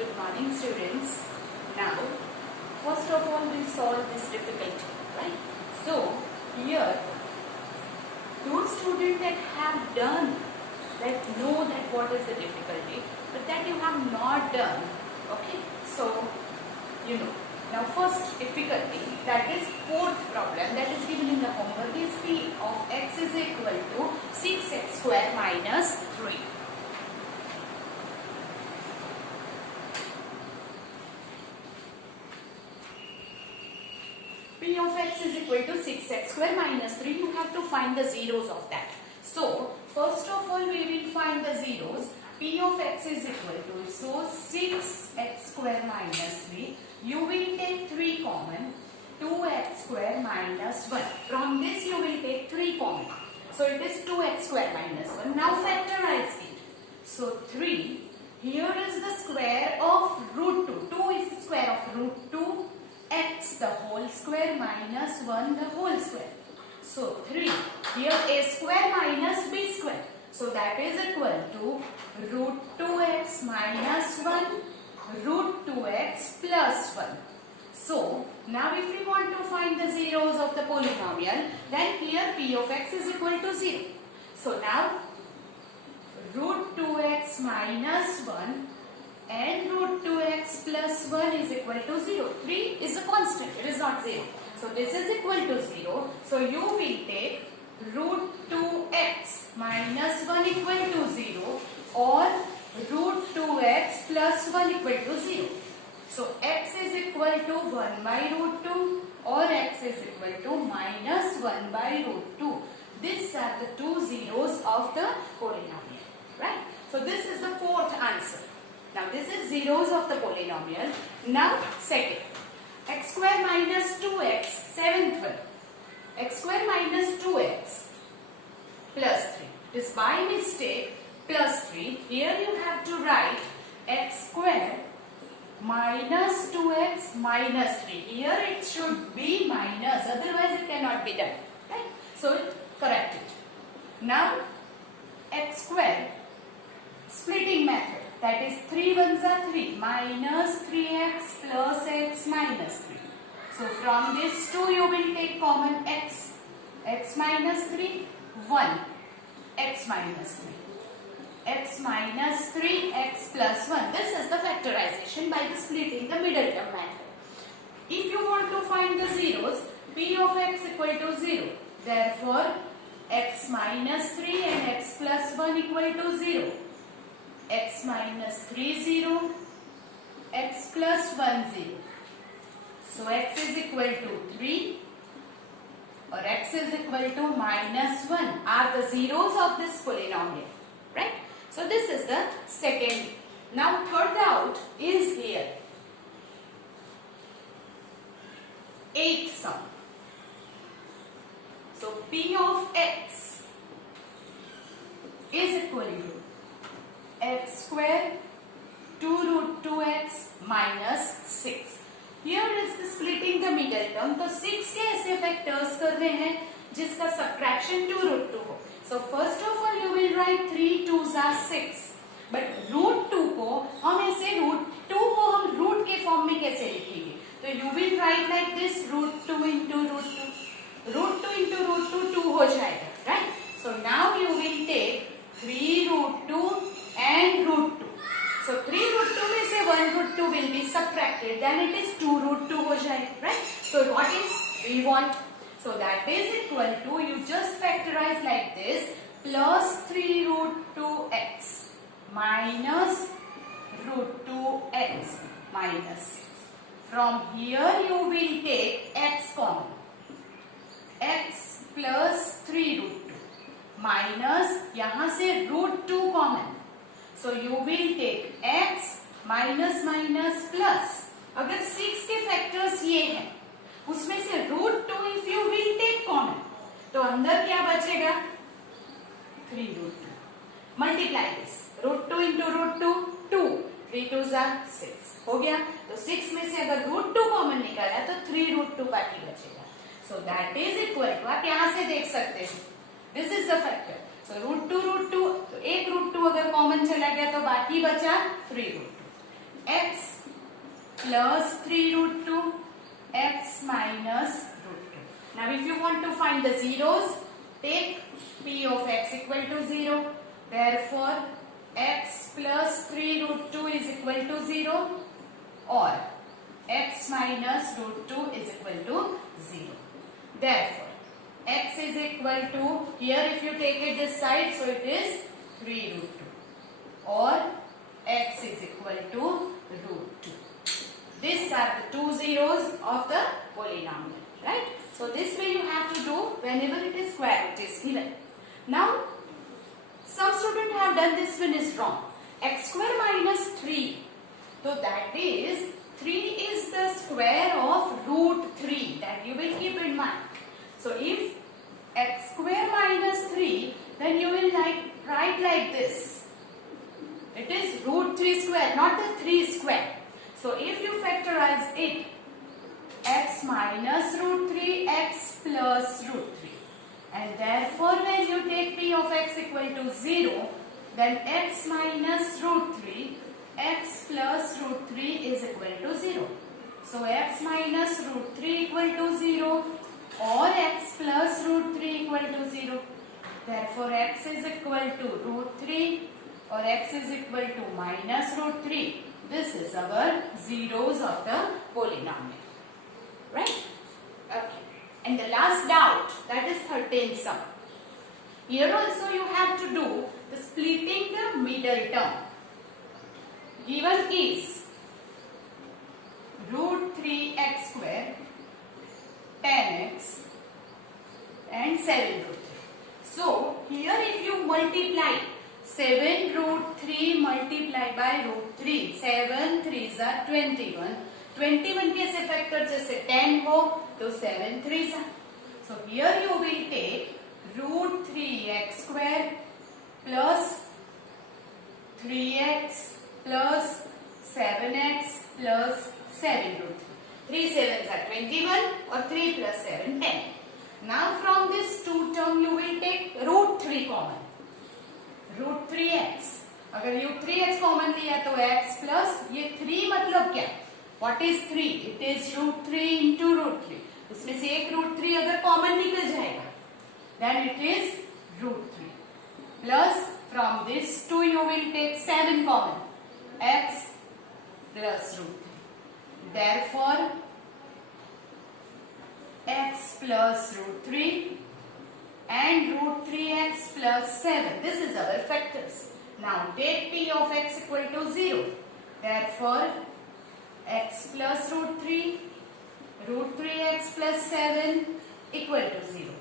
Good morning, students. Now, first of all, we'll solve this difficulty, right? So, here, those students that have done, that know that what is the difficulty, but that you have not done, okay? So, you know. Now, first difficulty, that is fourth problem, that is given in the homework, is p of x is equal to 6x square minus 3. P of x is equal to 6x square minus 3. You have to find the zeros of that. So, first of all, we will find the zeros. P of x is equal to, so 6x square minus 3. You will take 3 common. 2x square minus 1. From this you will take 3 common. So, it is 2x square minus 1. Now, factorize it. So, 3. Here is the square of root 2. 2 is the square of root 2. X the whole square minus 1 the whole square. So 3. Here a square minus b square. So that is equal to root 2x minus 1 root 2x plus 1. So now if we want to find the zeros of the polynomial, then here p of x is equal to 0. So now root 2x minus 1 and root 2x plus 1 is equal to 0. 3 is a constant, it is not 0. So this is equal to 0. So you will take root 2x minus 1 equal to 0 or root 2x plus 1 equal to 0. So x is equal to 1 by root 2 or x is equal to minus 1 by root 2. These are the two zeros of the polynomial, right? So this is the fourth answer. Now this is zeros of the polynomial. Now second, x square minus 2x, seventh one. X square minus 2x plus 3. It is by mistake plus 3. Here you have to write x square minus 2x minus 3. Here it should be minus, otherwise it cannot be done. Right? So correct it. Now x square splitting method. That is 3 ones are 3 minus 3x plus x minus 3. So from this 2 you will take common x. X minus 3, 1. X minus 3. X minus 3, x plus 1. This is the factorization by the splitting the middle term method. If you want to find the zeros, p of x equal to 0. Therefore, x minus 3 and x plus 1 equal to 0. X minus 3 0, x plus 1 0. So x is equal to 3 or x is equal to minus 1 are the zeros of this polynomial, right? So this is the second. Now third out is here. Eighth sum. So p of x is equal to x square 2 root 2x minus 6. Here is the splitting the middle term. तो 6 के ऐसे factors कर रहे हैं जिसका subtraction 2 root 2 हो. So first of all you will write 3 2s are 6. But root 2 को हम ऐसे root 2 को हम root के form में कैसे लिखेंगे? तो you will write like this root 2 into root 2. Root 2 into root 2 2 हो जाएगा, right? So now you will take 3 root 2 and root 2. So 3 root 2 में से 1 root 2 will be subtracted. Then it is 2 root 2 हो जाएगा, right? So what is we want? So that is equal to, you just factorize like this, plus 3 root 2x minus root 2x minus 6. From here you will take x common. X plus 3 root 2 minus यहाँ से root 2 common. So you will take x minus minus plus. अगर 6 के factors ये हैं, उसमें से root 2 if you will take common, तो अंदर क्या बचेगा? 3 root 2. Multiply this. Root 2 into root 2, 2. 3 2s are 6. हो गया? तो 6 में से अगर root 2 common निकाला तो 3 root 2 बाकी बचेगा. So that is equal to, आप यहाँ से देख सकते हैं. This is the factor. So root 2 तो एक root 2 अगर कॉमन चला गया तो बाकी बचा 3 root 2. x plus 3 root 2, x minus root 2. Now if you want to find the zeros, take p of x equal to 0. Therefore, x plus 3 root 2 is equal to 0 or x minus root 2 is equal to 0. Therefore, x is equal to, here if you take it this side, so it is 3 root 2 or x is equal to root 2. These are the two zeros of the polynomial, right? So this way you have to do whenever it is square root is given. Now, some students have done this one is wrong. X square minus 3. So that is 3 is the square of root 3. That you will keep in mind. So if x square minus 3, then you will write like this. It is root 3 square, not the 3 square. So if you factorize it, x minus root 3, x plus root 3. And therefore when you take p of x equal to 0, then x minus root 3, x plus root 3 is equal to 0. So x minus root 3 equal to 0 or x plus root 3 equal to 0. Therefore x is equal to root 3 or x is equal to minus root 3. This is our zeros of the polynomial. Right? Okay. And the last doubt, that is 13th sum. Here also you have to do the splitting the middle term. Given is root 3x square, 10x and 7 root 3. So here if you multiply 7 root 3 multiplied by root 3, 7 3s are 21. 21 के से factor जैसे 10 हो तो 7 3s are. So here you will take root 3x square plus 3x plus 7x plus 7 root 3. 3 7s are 21 or 3 plus 7 10. Now from this two term you will take root 3 common. Root 3x. अगर you 3x common लिया तो x plus ये 3 मतलब क्या? What is 3? It is root 3 into root 3. इसमें से एक root 3 अगर common निकल जाएगा, then it is root 3. Plus from this 2 you will take 7 common. X plus root 3. Therefore, x plus root 3 and root 3x plus 7. This is our factors. Now take p of x equal to 0. Therefore, x plus root 3, root 3x plus 7 equal to 0.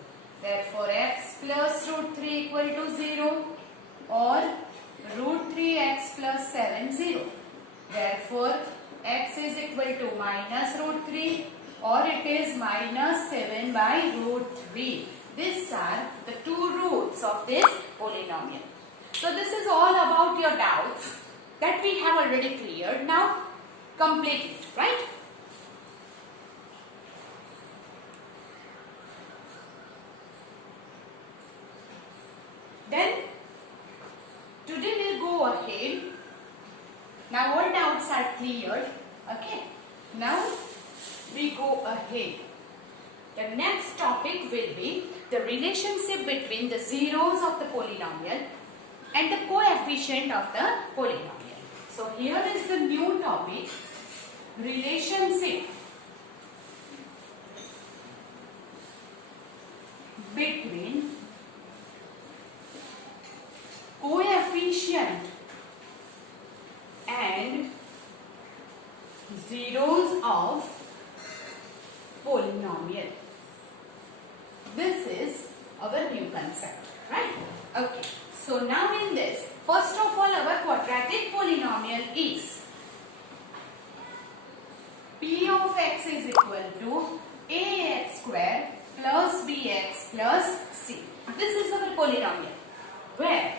Therefore, x plus root 3 equal to 0 or root 3x plus 7 0. Therefore, x is equal to minus root 3 or it is minus 7 by root 3. These are the two roots of this polynomial. So this is all about your doubts that we have already cleared. Now complete it, right? Then today we'll go ahead. Now all doubts are cleared. Okay. Now we go ahead. The next topic will be the relationship between the zeros of the polynomial and the coefficient of the polynomial. So here is the new topic, relationship between coefficient and zeros of polynomial. This is our new concept, right? Okay. So now in this, first of all, our quadratic polynomial is p of x is equal to ax square plus bx plus c. This is our polynomial where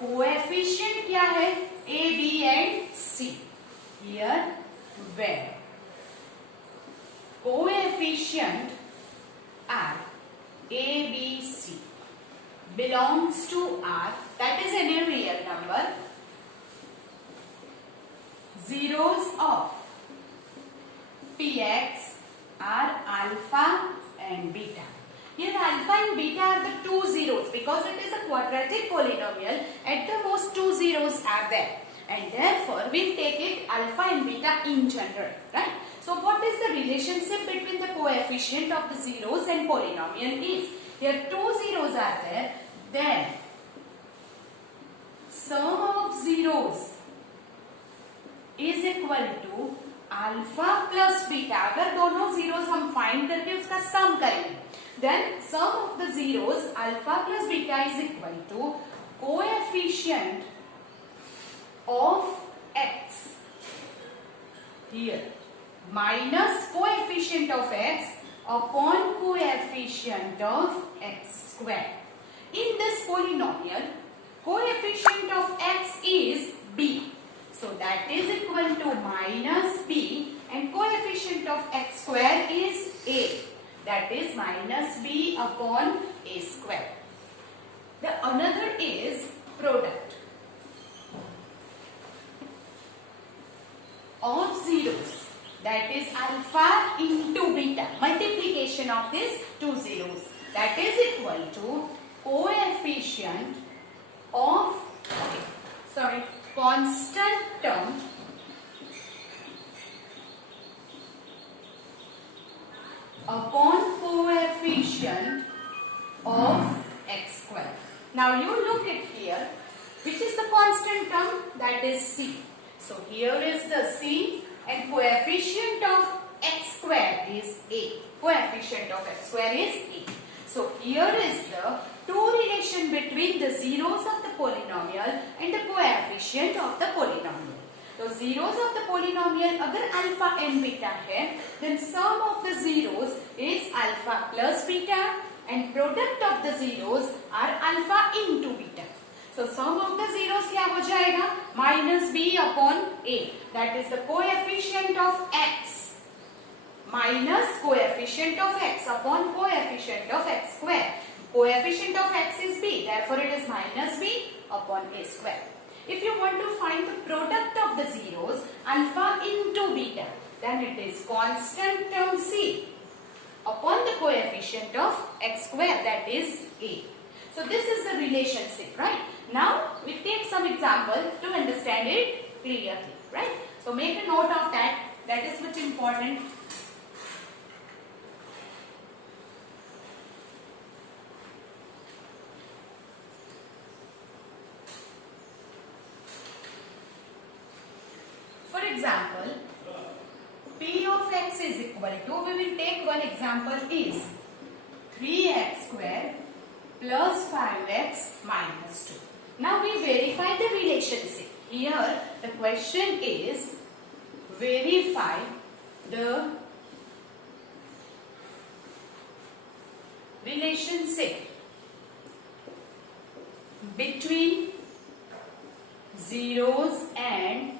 coefficient क्या है? a, b and c. Here where coefficient are a, b, c belongs to R, that is any real number. zeros of px are alpha and beta. Here alpha and beta are the two zeros because it is a quadratic polynomial. At the most two zeros are there, and therefore we'll take it alpha and beta in general, right? So what is the relationship between the coefficient of the zeros and polynomial is? Here two zeros are there, then sum of zeros is equal to alpha plus beta. अगर दोनों zeros हम find करके उसका sum करेंगे, then sum of the zeros alpha plus beta is equal to coefficient of x here minus coefficient of x upon coefficient of x square. In this polynomial, coefficient of x is b. So that is equal to minus b, and coefficient of x square is a. That is minus b upon a square. The another is product of zeros. That is alpha into beta. Multiplication of these two zeros. That is equal to coefficient of constant term upon coefficient of x square. Now you look at here, which is the constant term? That is c. So here is the c, and coefficient of x square is a. Coefficient of x square is a. So here is the two relation between the zeros of the polynomial and the coefficient of the polynomial. So zeros of the polynomial अगर alpha and beta है, then sum of the zeros is alpha plus beta, and product of the zeros are alpha into beta. So sum of the zeros क्या हो जाएगा? Minus b upon a. That is the coefficient of x minus coefficient of x upon coefficient of x square. Coefficient of x is b, therefore it is minus b upon a square. If you want to find the product of the zeros, alpha into beta, then it is constant term c upon the coefficient of x square, that is a. So this is the relationship, right? Now we take some example to understand it clearly, right? So make a note of that. That is much important. For example, p of x is equal to, we will take one example is 3x square plus 5x minus 2. Now we verify the relationship. Here the question is verify the relationship between zeros and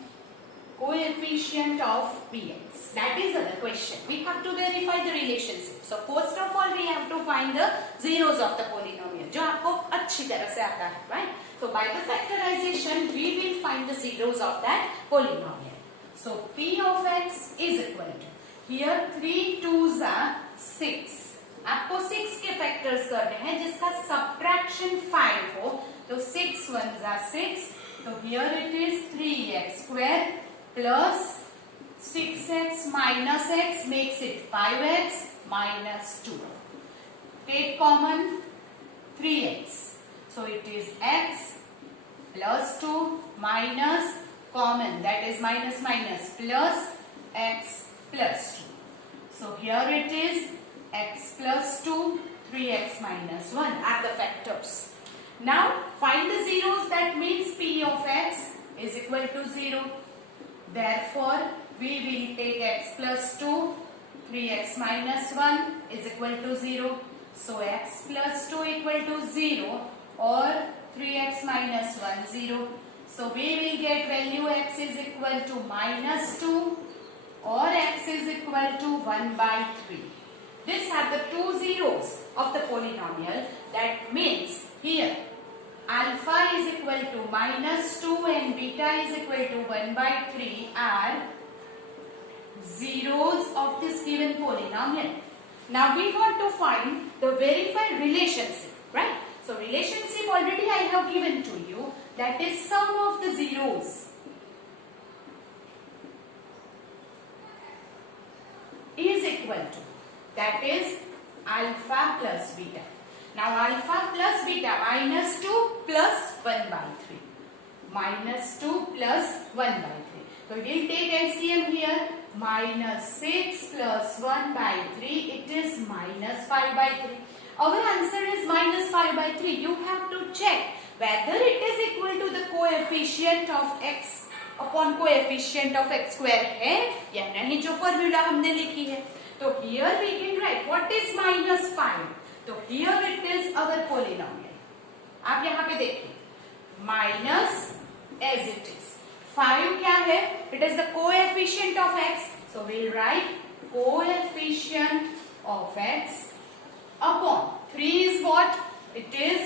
coefficient of px. That is the question. We have to verify the relationship. So first of all we have to find the zeros of the polynomial, जो आपको अच्छी तरह से आता है, right? So by the factorization we will find the zeros of that polynomial. So p of x is equal to, here 3 2s are 6. आपको 6 के factors करने हैं जिसका subtraction 5 हो, तो 6 1s are 6. So here it is 3x square plus 6x minus x makes it 5x minus 2. Take common 3x. So it is x plus 2 minus common, that is minus minus, plus x plus 2. So here it is x plus 2, 3x minus 1 are the factors. Now find the zeros, that means p of x is equal to 0. Therefore we will take x plus 2, 3x minus 1 is equal to 0. So x plus 2 equal to 0 or 3x minus 1 0. So we will get value x is equal to minus 2 or x is equal to 1 by 3. These are the two zeros of the polynomial. That means here alpha is equal to -2 and beta is equal to 1/3 are zeros of this given polynomial. Now we want to find the verified relationship, right? So relationship already I have given to you, that is sum of the zeros is equal to, that is alpha plus beta. Now alpha plus beta, -2 plus 1/3. -2 plus 1/3. So we will take LCM here. -6 plus 1/3, it is -5/3. Our answer is -5/3. You have to check whether it is equal to the coefficient of x upon coefficient of x square है या नहीं, जो formula हमने लिखी है. तो here we can write what is -5. तो here it is our polynomial. आप यहाँ पे देखिए, minus as it is. 5 क्या है? It is the coefficient of x. So we'll write coefficient of x upon 3 is what? It is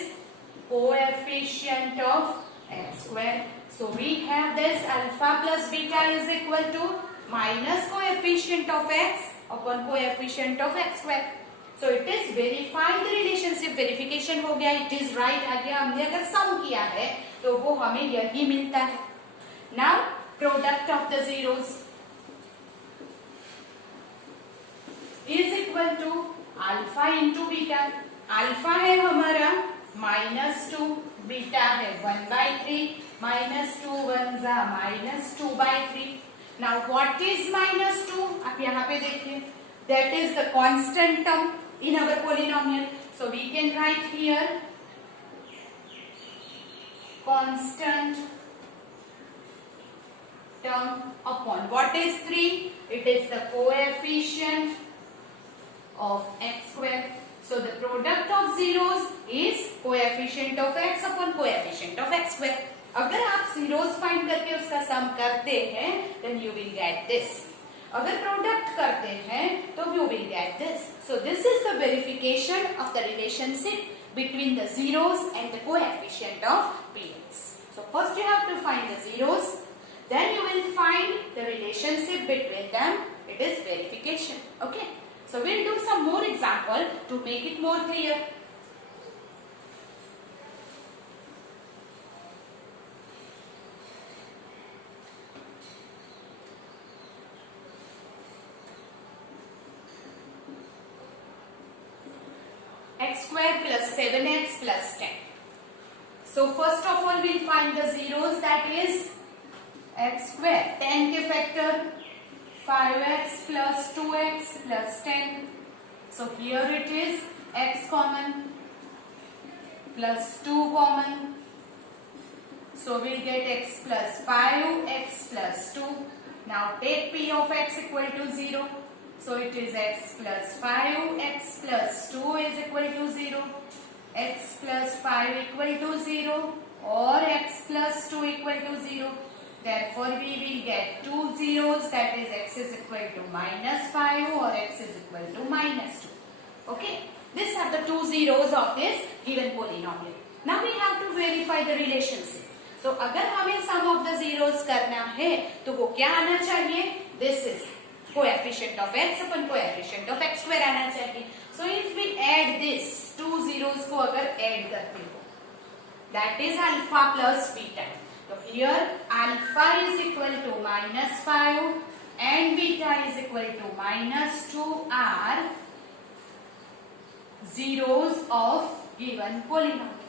coefficient of x square. So we have this alpha plus beta is equal to minus coefficient of x upon coefficient of x square. So it is verified relationship. Verification हो गया, it is right आ गया. हमने अगर sum किया है तो वो हमें यही मिलता है. Now product of the zeros is equal to alpha into beta. Alpha है हमारा -2, बीटा है 1/3, -2 1 जा -2/3. Now what is -2? आप यहाँ पे देखिए, that is the constant term in our polynomial. So we can write here constant term upon what is 3? It is the coefficient of x square. So the product of zeros is coefficient of x upon coefficient of x square. अगर आप zeros find करके उसका sum करते हैं, then you will get this. अगर product करते हैं, तो you will get this. So this is the verification of the relationship between the zeros and the coefficient of px. So first you have to find the zeros, then you will find the relationship between them. It is verification. Okay. So we'll do some more example to make it more clear. X square plus 7x plus 10. So first of all we'll find the zeros, that is x square, 10 के factor 5x plus 2x plus 10. So here it is x common plus 2 common. So we'll get x plus 5, x plus 2. Now take p of x equal to 0. So it is x plus 5, x plus 2 is equal to 0. X plus 5 equal to 0 or x plus 2 equal to 0. Therefore, we will get two zeros, that is x is equal to -5 or x is equal to -2. Okay, these are the two zeros of this given polynomial. Now we have to verify the relationship. So, अगर हमें sum of the zeros करना है, तो वो क्या आना चाहिए? This is coefficient of x upon coefficient of x square आना चाहिए. So, if we add this two zeros को अगर add करते हो, that is alpha plus beta. So here alpha is equal to -5 and beta is equal to -2 are zeros of given polynomial.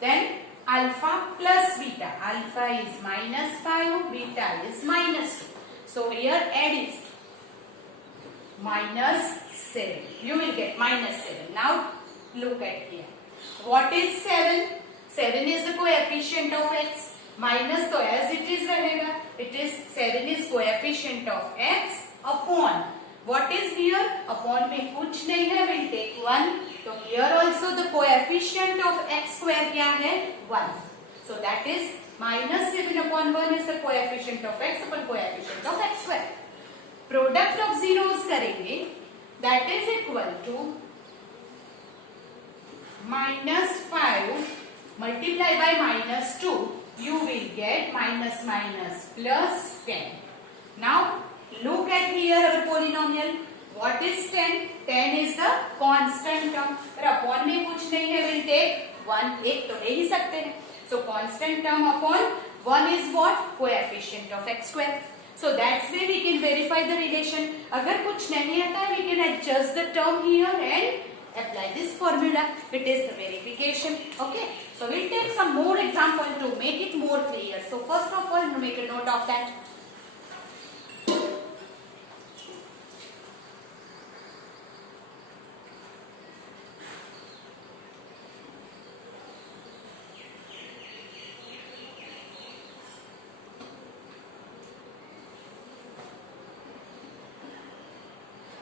Then alpha plus beta, alpha is -5, beta is -2. So here add is -7. You will get -7. Now look at here. What is 7? 7 is the coefficient of x. Minus तो as it is रहेगा. It is 7 is coefficient of x upon what is here. Upon में कुछ नहीं है, will take 1. तो here also the coefficient of x square क्या है? 1. So that is -7 upon 1 is the coefficient of x upon coefficient of x square. Product of zeros करेंगे, that is equal to -5 multiply by minus 2, you will get minus minus plus 10. Now look at here our polynomial. What is 10? 10 is the constant term. पर upon में कुछ नहीं है, will take 1. एक तो ले ही सकते हैं. So constant term upon 1 is what? Coefficient of x square. So that's way we can verify the relation. अगर कुछ नहीं आता है, we can adjust the term here and apply this formula. It is the verification. Okay. So we'll take some more example to make it more clear. So first of all, make a note of that.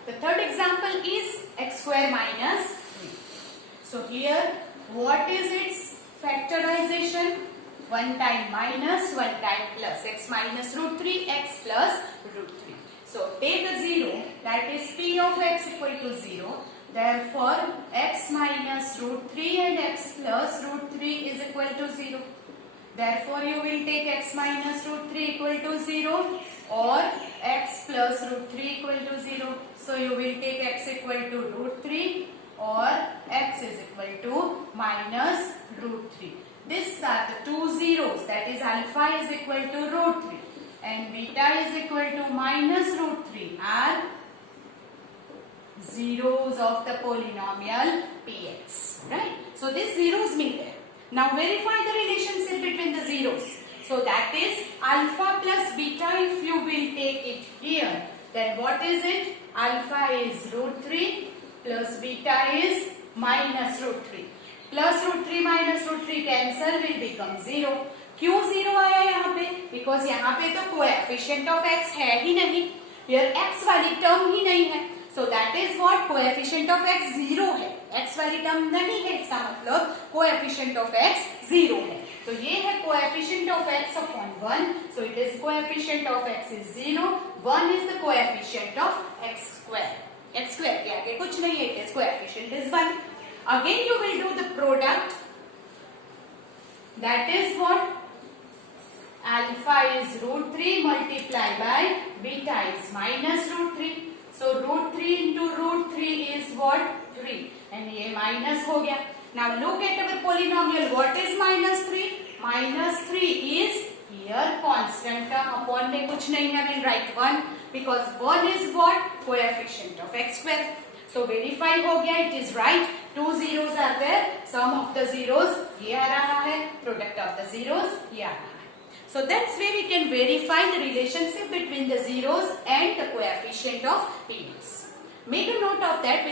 The third example is x square minus 3. So here, what is its factorization? 1 time minus, 1 time plus. X minus root 3, x plus root 3. So take a 0, that is p of x equal to 0. Therefore, x minus root 3 and x plus root 3 is equal to 0. Therefore, you will take x minus root 3 equal to 0 or x plus root 3 equal to 0. So, you will take x equal to root 3 or x is equal to minus root 3. These are the two zeros, that is alpha is equal to root 3 and beta is equal to minus root 3 are zeros of the polynomial px, right? So, these zeros meet there. Now verify the relationship between the zeros. So that is alpha plus beta. If you will take it here, then what is it? Alpha is root 3 plus beta is minus root 3. Plus root 3 minus root 3 cancel will become 0. क्यों 0 आया यहाँ पे? Because यहाँ पे तो coefficient of x है ही नहीं. Here x वाली term ही नहीं है. So that is what? Coefficient of x 0 है. x वाली टर्म नहीं है, इसका मतलब coefficient of x 0 है. तो ये है coefficient of x upon 1. So it is coefficient of x is 0. 1 is the coefficient of x square. x square के आगे कुछ नहीं है, it is coefficient is 1. Again you will do the product. That is what? Alpha is root 3 multiplied by beta is minus root 3. So root 3 into root 3 is what? 3. And ये minus हो गया. Now look at our polynomial. What is minus 3? Minus 3 is here constant term. Upon में कुछ नहीं है. We'll write 1 because 1 is what? Coefficient of x square. So verify हो गया. It is right. Two zeros are there. Sum of the zeros ये आ रहा है. Product of the zeros ये आ रहा है. So that's where we can verify the relationship between the zeros and the coefficient of px. Make a note of that.